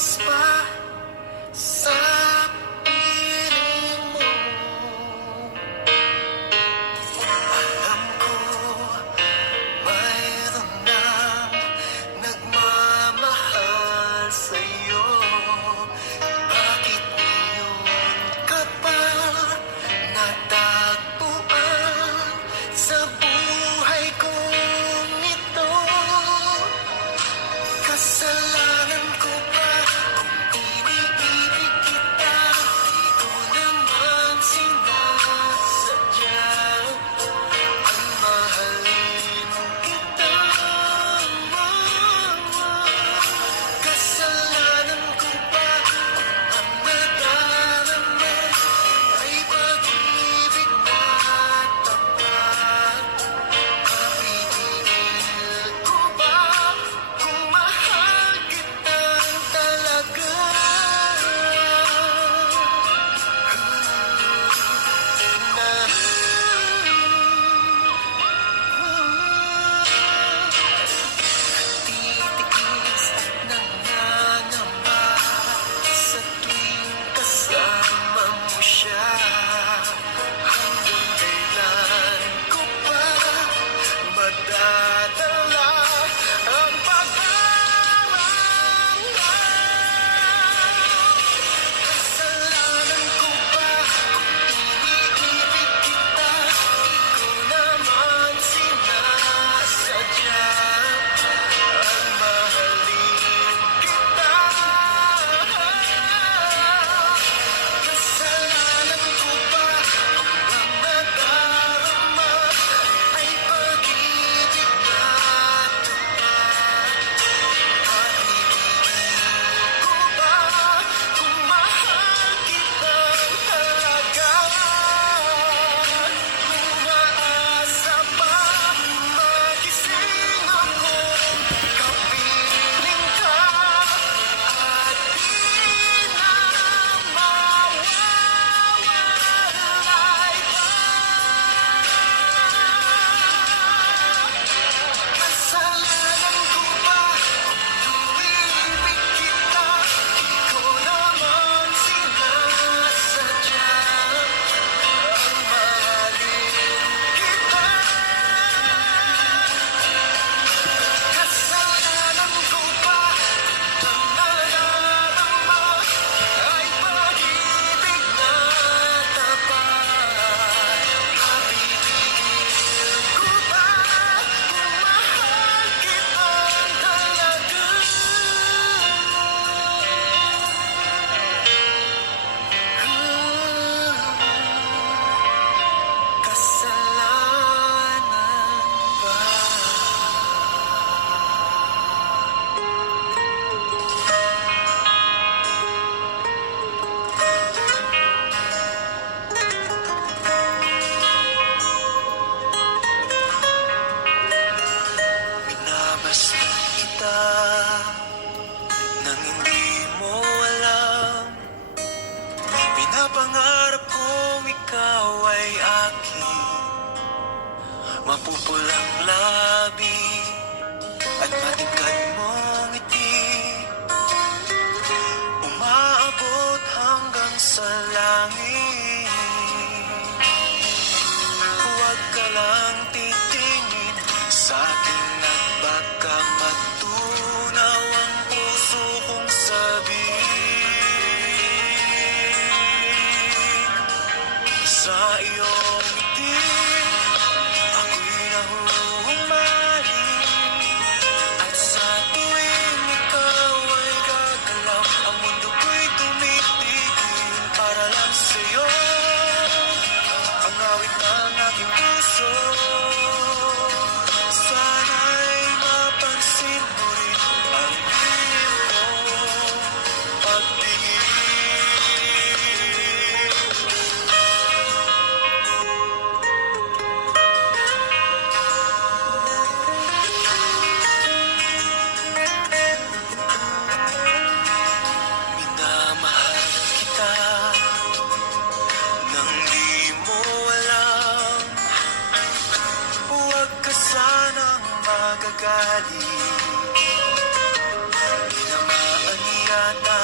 Lumipas pa sa piling mo. Alam ko mayroon nang nagmamahal sa'yo. Bakit ngayon ka pa natagpuan sa buhay kong ito? Kasalanan ko ba kung iniibig kita? Di ko naman sinasadya ang mahalin kita. Kasalanan ko ba kung ang nadarama ay pag-ibig na tapat? Mapipigil ko ba kung mahal kitang talaga? Titiis at nangangamba sa tuwing kasama mo siya. Hanggang kailan ko pa madadala ang pag-aalala? Kasalanan ko ba kung iniibig kita? Di ko naman sinasadya ang mahalin kita. Kasalanan ko ba kung ang nadarama ay pag-ibig na tapat? Mapipigil ko ba kung mahal kitang talaga? Umaasa pa magising akong kapiling ka at di na mawawalay pa. Kasalanan ko ba kung iniibig kita? Di ko naman sinasadya ang mahalin kita. Kasalanan ko ba kung ang nadarama ay pag-ibig na tapat? Mapipigil ko ba kung mahal kitang talaga? Kasalanan ba? Minabastan kita nang hindi mo alam. Pinapangarap kong ikaw ay aking mapupulang labi at matingkad mong ngiti, umaabot hanggang sa langit. Huwag ka lang titingin sa akin at baka matunaw ang puso kong sabik. Sa iyong ngiti, ako'y nahuhumaling. At sa tuwing ikaw ay gagalaw, ang mundo ko'y tumitigil para lang sa'yo. Ang awit ng aking puso, sana'y mapansin mo rin ang lihim kong pagtingin. Minamahal kita nang di mo alam. Huwag ka sanang magagalit. Tinamaan yata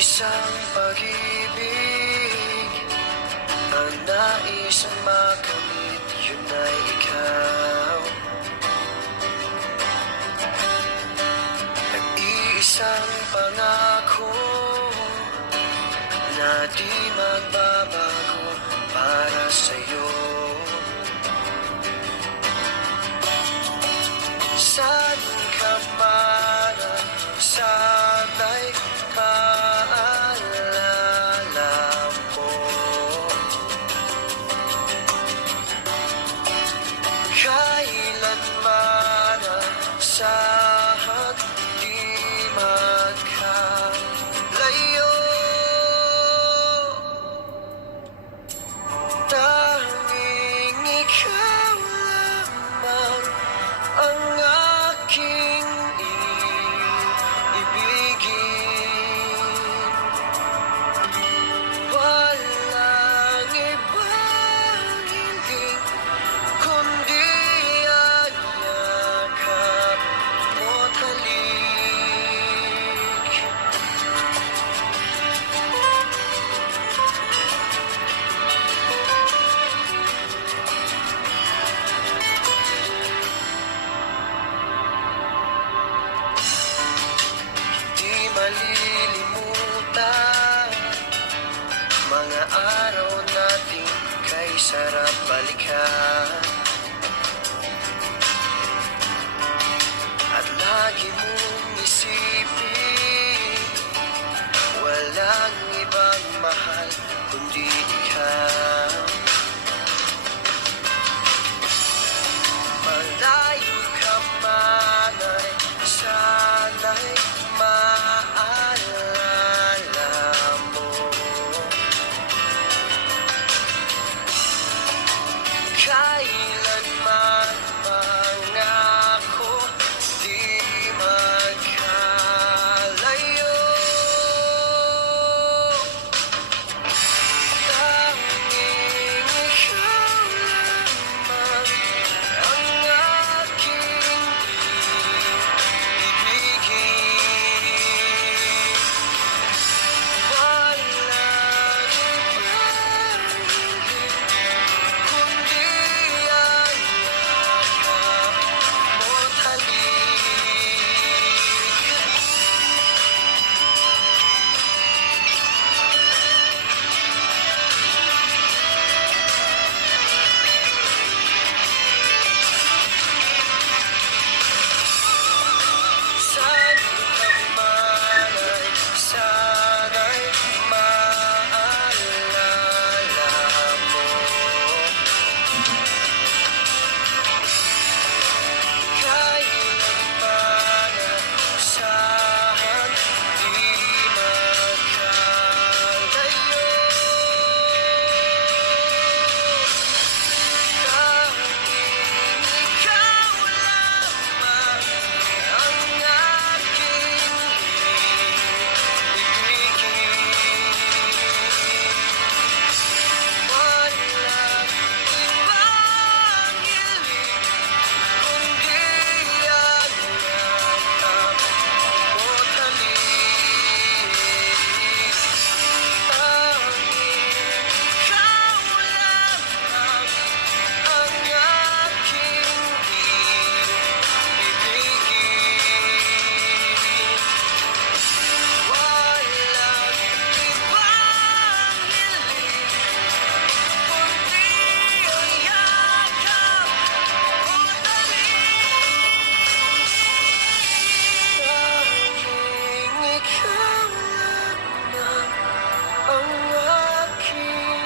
Isang pag-ibig ang nais ang makamit, yun ay ikaw. Nag-iisang pangako na di magbabago para sa'yo. Saan ka man, sana'y maalala mo. Kailanman saan di magkalayo. Tanging ikaw lamang ang aking ibigin. Walang ibang hiling kundi ang yakap mo't halik. Di malilimutan mga araw nating kay sarap balikan. At lagi mong isipin, walang ibang mahal kundi ikaw. Malayo ka man ay sana'y maalala mo. Kailanman mangako di magkalayo. Tanging ikaw lamang ang aking ibigin. Walang ibang hiling kundi ang yakap mo't saan ka man ay sana'y maalala mo. Kailanman saan di magkalayo. Tanging ikaw lamang ang aking ibigin. Walang ibang hiling kundi ang yakap mo't halik. Tanging ikaw lamang ang aking ibigin. Walang ibang hiling kundi ang yakap mo't halik. Tanging ikaw lamang ang aking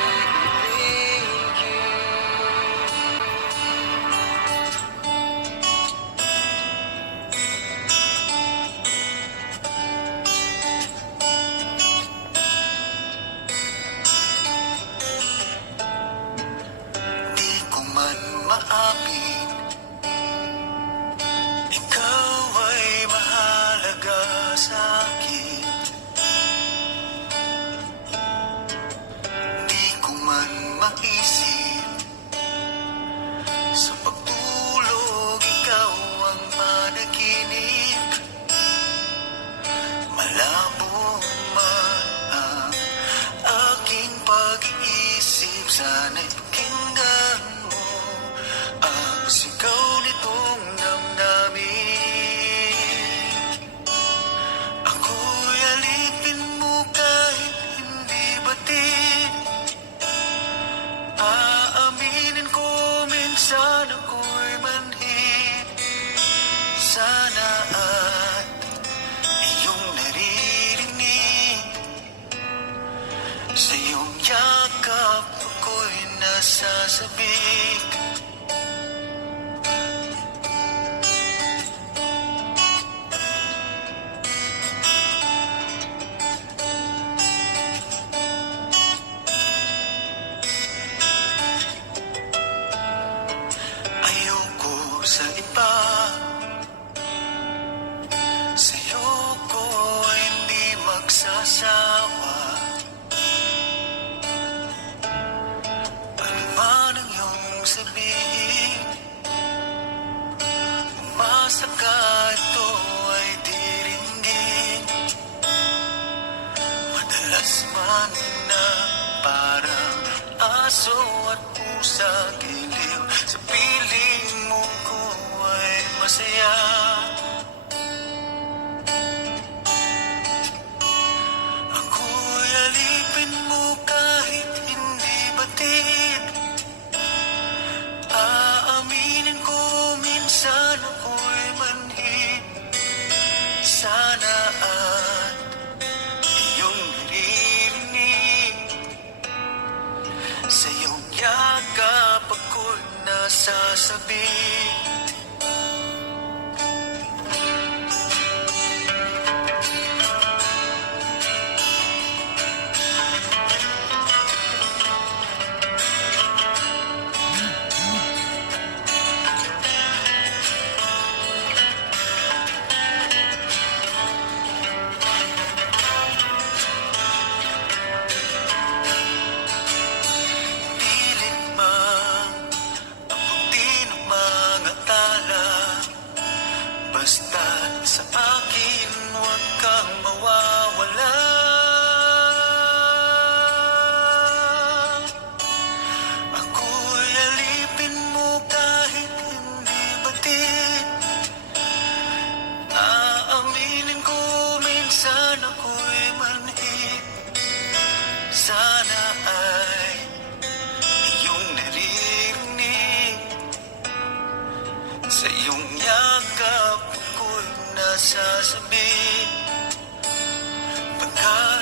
iibigin. Di ko man maamin, ikaw ay mahalaga sa'kin. Di ko man maisip, sa pagtulog ikaw ang panaginip. Malalim sigaw nitong damdamin. Ako'y alipin mo kahit hindi batid. Aaminin ko minsan ako'y manhid. Sana at iyong naririnig. Sa iyong yakap ako'y nasasabik. Ayoko sa iba, sa'yo ko hindi magsasawa. Ano man ang iyong sabihin, umasa ka ito ay diringgin. Madalas man na parang aso at pusa giliw, sa piling mo ko ay masaya. Ako'y alipin mo kahit hindi batid. Aaminin ko minsan ako'y manhid. Sana at iyong naririnig. Sa iyong yakap ako'y nasasabik. Pilit mang abuti ng mga tala. Basta't sa akin huwag kang mawawala. Ako'y alipin mo kahit hindi batid. Aaminin ko minsan ako'y manhid. Sana ay iyong naririnig. Sa iyong yakap ako'y nasasabik. Pagkat